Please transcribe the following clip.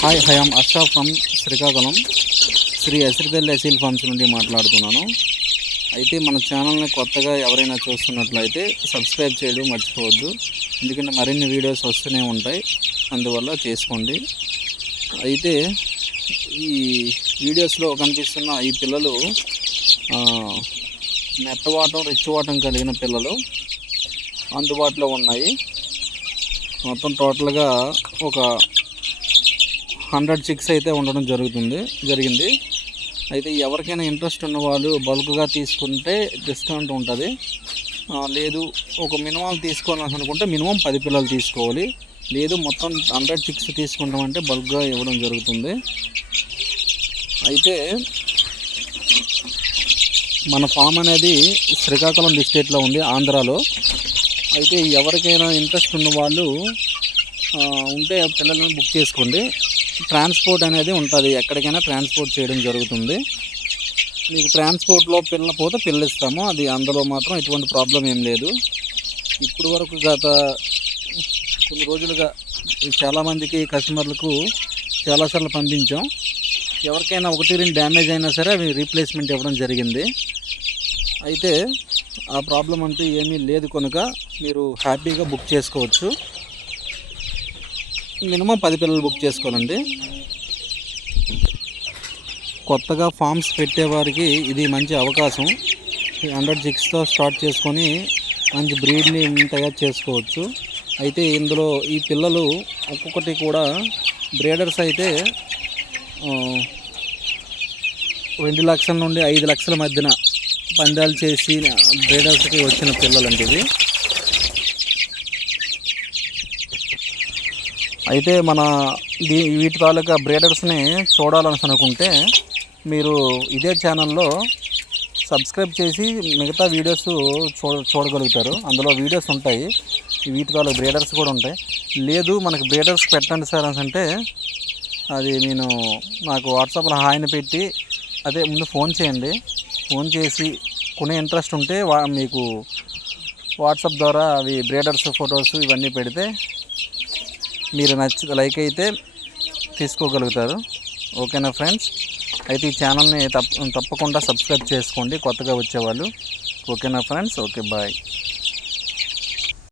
Hi, I am Ashraf from Srikakulam. Sri Asiridal Aseel farms నుండి మాట్లాడుతున్నాను. అయితే మన ఛానల్ని కొత్తగా ఎవరైనా చూస్తున్నట్లయితే సబ్స్క్రైబ్ చేయడం మర్చిపోవద్దు. ఎందుకంటే మరిన్ని వీడియోస్ వస్తూనే ఉంటాయి, అందువల్ల చేసుకోండి. అయితే ఈ వీడియోస్లో కనిపిస్తున్న ఈ పిల్లలు మెత్తవాటం రిచ్చివాటం కలిగిన పిల్లలు అందుబాటులో ఉన్నాయి. మొత్తం టోటల్గా ఒక 100 చిక్స్ అయితే ఉండడం జరిగింది. అయితే ఎవరికైనా ఇంట్రెస్ట్ ఉన్న వాళ్ళు బల్క్గా తీసుకుంటే డిస్కౌంట్ ఉంటుంది. లేదు ఒక మినిమం తీసుకోవాలని అనుకుంటే మినిమం 10 పిల్లలు తీసుకోవాలి. లేదు మొత్తం 100 చిక్స్ తీసుకుంటామంటే బల్క్గా ఇవ్వడం జరుగుతుంది. అయితే మన ఫామ్ అనేది శ్రీకాకుళం డిస్ట్రిక్ట్లో ఉంది, ఆంధ్రాలో. అయితే ఎవరికైనా ఇంట్రెస్ట్ ఉన్న వాళ్ళు ఉంటే పిల్లలను బుక్ చేసుకోండి. ట్రాన్స్పోర్ట్ అనేది ఉంటుంది, ఎక్కడికైనా ట్రాన్స్పోర్ట్ చేయడం జరుగుతుంది. మీకు ట్రాన్స్పోర్ట్లో పిల్లలు పోతే పిల్లలు ఇస్తాము, అది అందులో మాత్రం ఎటువంటి ప్రాబ్లం ఏం లేదు. ఇప్పుడు వరకు గత కొన్ని రోజులుగా చాలామందికి కస్టమర్లకు చాలాసార్లు పంపించాం. ఎవరికైనా 1-2 డ్యామేజ్ అయినా సరే అవి రీప్లేస్మెంట్ ఇవ్వడం జరిగింది. అయితే ఆ ప్రాబ్లం అంటూ ఏమీ లేదు కనుక మీరు హ్యాపీగా బుక్ చేసుకోవచ్చు. మినిమం 10 పిల్లలు బుక్ చేసుకోవాలండి. కొత్తగా ఫామ్స్ పెట్టేవారికి ఇది మంచి అవకాశం. 100 చిక్స్తో స్టార్ట్ చేసుకొని మంచి బ్రీడ్ని తయారు చేసుకోవచ్చు. అయితే ఇందులో ఈ పిల్లలు ఒక్కొక్కటి కూడా బ్రీడర్స్ అయితే 2 లక్షల నుండి 5 లక్షల మధ్యన పందాలు చేసి బ్రీడర్స్కి వచ్చిన పిల్లలండి ఇవి. అయితే మన వీటి తాలూకా బ్రీడర్స్ని చూడాలని అనుకుంటే మీరు ఇదే ఛానల్లో సబ్స్క్రైబ్ చేసి మిగతా వీడియోస్ చూడగలుగుతారు. అందులో వీడియోస్ ఉంటాయి, వీటి తాలూకా బ్రీడర్స్ కూడా ఉంటాయి. లేదు మనకు బ్రీడర్స్ పెట్టండి సార్ అని అంటే అది నేను నాకు వాట్సాప్లో హాయ్ని పెట్టి అదే ముందు ఫోన్ చేయండి. ఫోన్ చేసి కొనే ఇంట్రెస్ట్ ఉంటే మీకు వాట్సాప్ ద్వారా అవి బ్రీడర్స్ ఫొటోస్ ఇవన్నీ పెడితే మీరు లైక్ అయితే తీసుకోగలుగుతారు. ఓకేనా ఫ్రెండ్స్? అయితే ఈ ఛానల్ని తప్పకుండా సబ్స్క్రైబ్ చేసుకోండి కొత్తగా వచ్చేవాళ్ళు. ఓకేనా ఫ్రెండ్స్? Okay, bye.